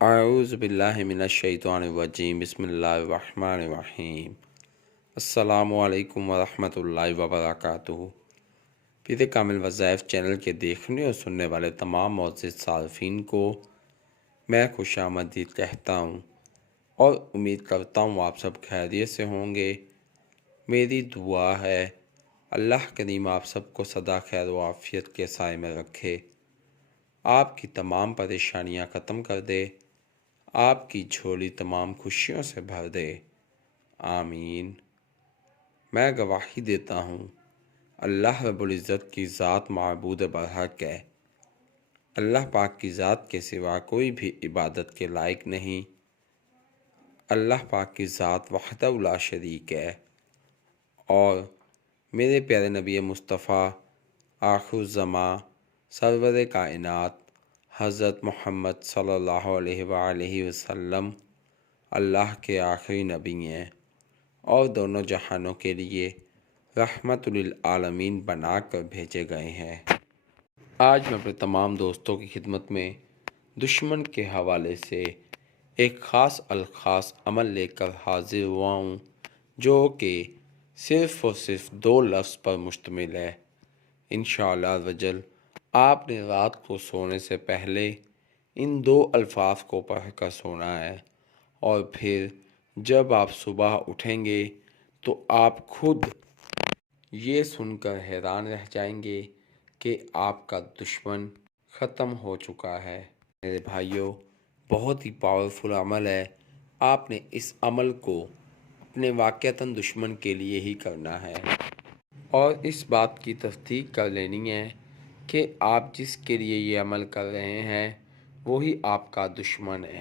اعوذ باللہ من الشیطان الرجیم بسم اللہ الرحمن الرحیم۔ السلام علیکم ورحمۃ اللہ وبرکاتہ۔ پیر کامل وظائف چینل کے دیکھنے اور سننے والے تمام معزز صارفین کو میں خوش آمدید کہتا ہوں اور امید کرتا ہوں آپ سب خیریت سے ہوں گے۔ میری دعا ہے اللہ کریم آپ سب کو سدا خیر و عافیت کے سائے میں رکھے، آپ کی تمام پریشانیاں ختم کر دے، آپ کی جھولی تمام خوشیوں سے بھر دے، آمین۔ میں گواہی دیتا ہوں اللہ رب العزت کی ذات معبود برحق ہے، اللہ پاک کی ذات کے سوا کوئی بھی عبادت کے لائق نہیں۔ اللہ پاک کی ذات وحدہ لا شریک ہے اور میرے پیارے نبی مصطفیٰ آخر الزماں سرور کائنات حضرت محمد صلی اللہ علیہ وآلہ وسلم اللہ کے آخری نبی ہیں اور دونوں جہانوں کے لیے رحمت للعالمین بنا کر بھیجے گئے ہیں۔ آج میں اپنے تمام دوستوں کی خدمت میں دشمن کے حوالے سے ایک خاص الخاص عمل لے کر حاضر ہوا ہوں، جو کہ صرف اور صرف 2 لفظ پر مشتمل ہے۔ انشاءاللہ عزوجل آپ نے رات کو سونے سے پہلے ان 2 الفاظ کو پڑھ کر سونا ہے، اور پھر جب آپ صبح اٹھیں گے تو آپ خود یہ سن کر حیران رہ جائیں گے کہ آپ کا دشمن ختم ہو چکا ہے۔ میرے بھائیوں، بہت ہی پاورفل عمل ہے، آپ نے اس عمل کو اپنے واقعتاً دشمن کے لیے ہی کرنا ہے اور اس بات کی تصدیق کر لینی ہے کہ آپ جس کے لیے یہ عمل کر رہے ہیں وہی آپ کا دشمن ہے،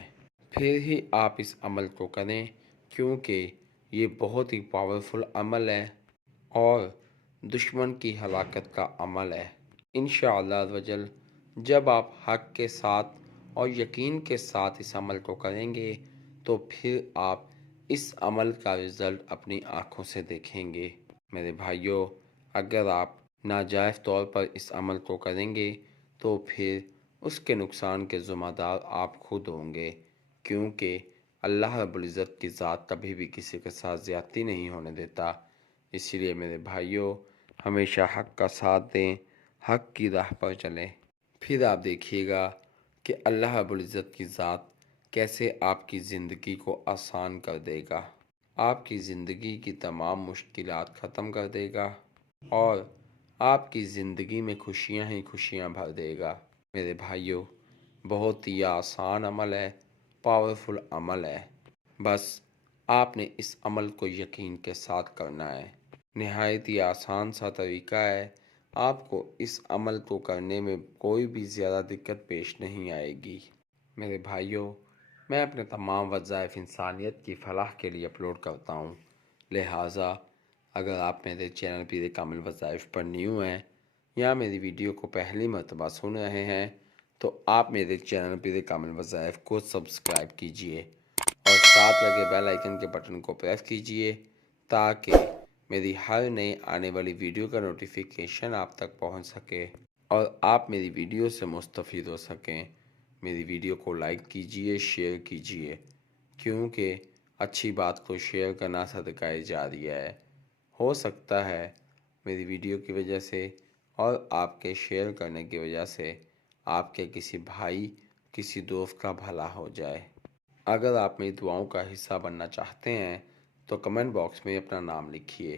پھر ہی آپ اس عمل کو کریں، کیونکہ یہ بہت ہی پاورفل عمل ہے اور دشمن کی ہلاکت کا عمل ہے۔ انشاءاللہ عزوجل جب آپ حق کے ساتھ اور یقین کے ساتھ اس عمل کو کریں گے تو پھر آپ اس عمل کا رزلٹ اپنی آنکھوں سے دیکھیں گے۔ میرے بھائیوں، اگر آپ ناجائز طور پر اس عمل کو کریں گے تو پھر اس کے نقصان کے ذمہ دار آپ خود ہوں گے، کیونکہ اللہ رب العزت کی ذات کبھی بھی کسی کے ساتھ زیادتی نہیں ہونے دیتا۔ اسی لیے میرے بھائیوں، ہمیشہ حق کا ساتھ دیں، حق کی راہ پر چلیں، پھر آپ دیکھیے گا کہ اللہ رب العزت کی ذات کیسے آپ کی زندگی کو آسان کر دے گا، آپ کی زندگی کی تمام مشکلات ختم کر دے گا اور آپ کی زندگی میں خوشیاں ہی خوشیاں بھر دے گا۔ میرے بھائیوں، بہت ہی آسان عمل ہے، پاورفل عمل ہے، بس آپ نے اس عمل کو یقین کے ساتھ کرنا ہے۔ نہایت ہی آسان سا طریقہ ہے، آپ کو اس عمل کو کرنے میں کوئی بھی زیادہ دقت پیش نہیں آئے گی۔ میرے بھائیوں، میں اپنے تمام وظائف انسانیت کی فلاح کے لیے اپلوڈ کرتا ہوں، لہٰذا اگر آپ میرے چینل پیر کامل وظائف پر نیو ہیں یا میری ویڈیو کو پہلی مرتبہ سن رہے ہیں تو آپ میرے چینل پیر کامل وظائف کو سبسکرائب کیجئے اور ساتھ لگے بیل آئیکن کے بٹن کو پریس کیجئے تاکہ میری ہر نئے آنے والی ویڈیو کا نوٹیفیکیشن آپ تک پہنچ سکے اور آپ میری ویڈیو سے مستفید ہو سکیں۔ میری ویڈیو کو لائک کیجئے، شیئر کیجئے، کیونکہ اچھی بات کو شیئر کرنا صدقہ جاریہ ہے۔ ہو سکتا ہے میری ویڈیو کی وجہ سے اور آپ کے شیئر کرنے کی وجہ سے آپ کے کسی بھائی، کسی دوست کا بھلا ہو جائے۔ اگر آپ میری دعاؤں کا حصہ بننا چاہتے ہیں تو کمنٹ باکس میں اپنا نام لکھیے،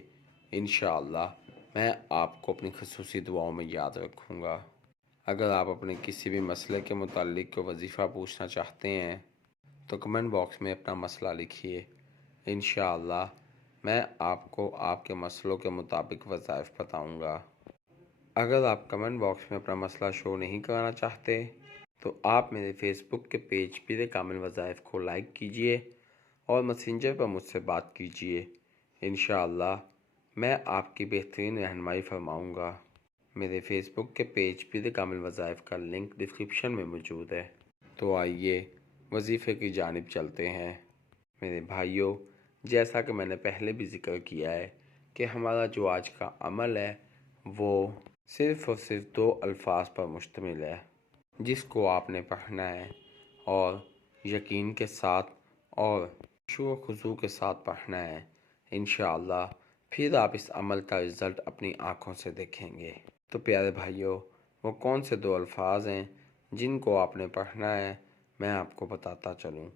انشاءاللہ میں آپ کو اپنی خصوصی دعاؤں میں یاد رکھوں گا۔ اگر آپ اپنے کسی بھی مسئلے کے متعلق کوئی وظیفہ پوچھنا چاہتے ہیں تو کمنٹ باکس میں اپنا مسئلہ لکھیے، انشاءاللہ میں آپ کو آپ کے مسئلوں کے مطابق وظائف بتاؤں گا۔ اگر آپ کمنٹ باکس میں اپنا مسئلہ شو نہیں کرانا چاہتے تو آپ میرے فیس بک کے پیج پیر کامل وظائف کو لائک کیجئے اور میسنجر پر مجھ سے بات کیجئے، انشاءاللہ میں آپ کی بہترین رہنمائی فرماؤں گا۔ میرے فیس بک کے پیج پیر کامل وظائف کا لنک ڈسکرپشن میں موجود ہے، تو آئیے وظیفے کی جانب چلتے ہیں۔ میرے بھائیوں، جیسا کہ میں نے پہلے بھی ذکر کیا ہے کہ ہمارا جو آج کا عمل ہے وہ صرف اور صرف 2 الفاظ پر مشتمل ہے، جس کو آپ نے پڑھنا ہے اور یقین کے ساتھ اور خشوع و خضوع کے ساتھ پڑھنا ہے۔ انشاءاللہ پھر آپ اس عمل کا رزلٹ اپنی آنکھوں سے دیکھیں گے۔ تو پیارے بھائیوں، وہ کون سے 2 الفاظ ہیں جن کو آپ نے پڑھنا ہے، میں آپ کو بتاتا چلوں۔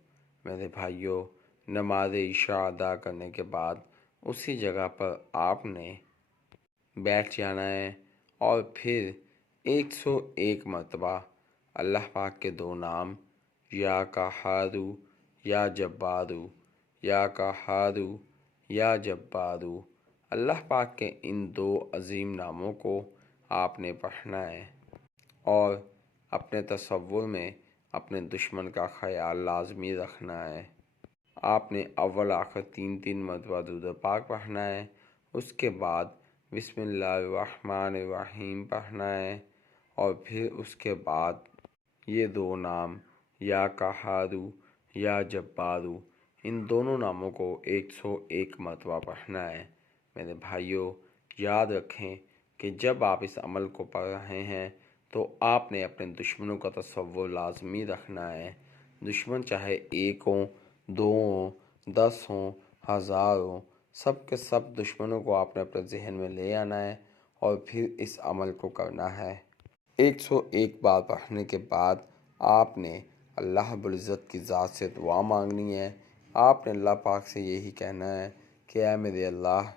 میرے بھائیوں، نماز عشاء ادا کرنے کے بعد اسی جگہ پر آپ نے بیٹھ جانا ہے اور پھر 101 مرتبہ اللہ پاک کے 2 نام یا قہارو یا جبارو، یا قہارو یا جبارو، اللہ پاک کے ان 2 عظیم ناموں کو آپ نے پڑھنا ہے اور اپنے تصور میں اپنے دشمن کا خیال لازمی رکھنا ہے۔ آپ نے اول آخر 3 مرتبہ درود پاک پڑھنا ہے، اس کے بعد بسم اللہ الرحمن الرحیم پڑھنا ہے اور پھر اس کے بعد یہ 2 نام یا قہارو یا جبارو، ان دونوں ناموں کو 101 مرتبہ پڑھنا ہے۔ میرے بھائیوں، یاد رکھیں کہ جب آپ اس عمل کو پڑھ رہے ہیں تو آپ نے اپنے دشمنوں کا تصور لازمی رکھنا ہے۔ دشمن چاہے 1 ہوں، 2 ہوں، 10 ہوں، 1000 ہوں، سب کے سب دشمنوں کو آپ نے اپنے ذہن میں لے آنا ہے اور پھر اس عمل کو کرنا ہے۔ 101 بار پڑھنے کے بعد آپ نے اللہ رب العزت کی ذات سے دعا مانگنی ہے۔ آپ نے اللہ پاک سے یہی کہنا ہے کہ اے میرے اللہ،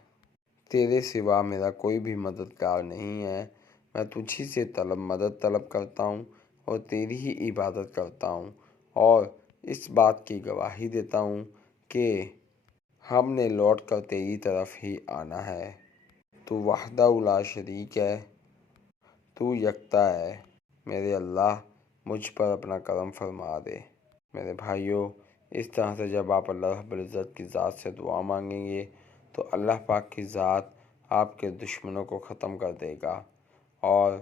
تیرے سوا میرا کوئی بھی مددگار نہیں ہے، میں تجھی سے مدد طلب کرتا ہوں اور تیری ہی عبادت کرتا ہوں، اور اس بات کی گواہی دیتا ہوں کہ ہم نے لوٹ کر تیری طرف ہی آنا ہے۔ تو وحدہ لا شریک ہے، تو یکتا ہے، میرے اللہ مجھ پر اپنا کرم فرما دے۔ میرے بھائیوں، اس طرح سے جب آپ اللہ رب العزت کی ذات سے دعا مانگیں گے تو اللہ پاک کی ذات آپ کے دشمنوں کو ختم کر دے گا اور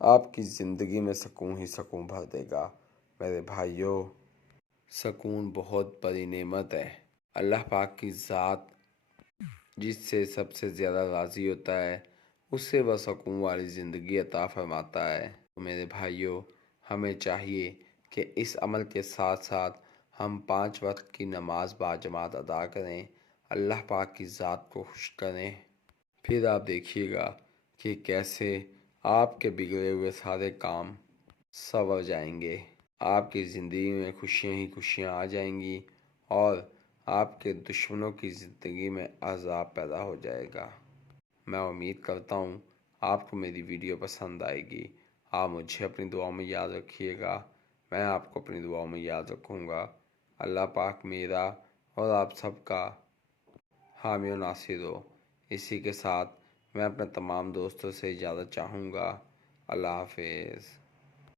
آپ کی زندگی میں سکون ہی سکون بھر دے گا۔ میرے بھائیوں، سکون بہت بڑی نعمت ہے۔ اللہ پاک کی ذات جس سے سب سے زیادہ راضی ہوتا ہے، اس سے وہ سکون والی زندگی عطا فرماتا ہے۔ میرے بھائیوں، ہمیں چاہیے کہ اس عمل کے ساتھ ساتھ ہم 5 وقت کی نماز باجماعت ادا کریں، اللہ پاک کی ذات کو خوش کریں۔ پھر آپ دیکھیے گا کہ کیسے آپ کے بگڑے ہوئے سارے کام سنور جائیں گے، آپ کی زندگی میں خوشیاں ہی خوشیاں آ جائیں گی اور آپ کے دشمنوں کی زندگی میں عذاب پیدا ہو جائے گا۔ میں امید کرتا ہوں آپ کو میری ویڈیو پسند آئے گی۔ آپ مجھے اپنی دعاؤں میں یاد رکھیے گا، میں آپ کو اپنی دعاؤں میں یاد رکھوں گا۔ اللہ پاک میرا اور آپ سب کا حامی و ناصر ہو۔ اسی کے ساتھ میں اپنے تمام دوستوں سے اجازت چاہوں گا۔ اللہ حافظ۔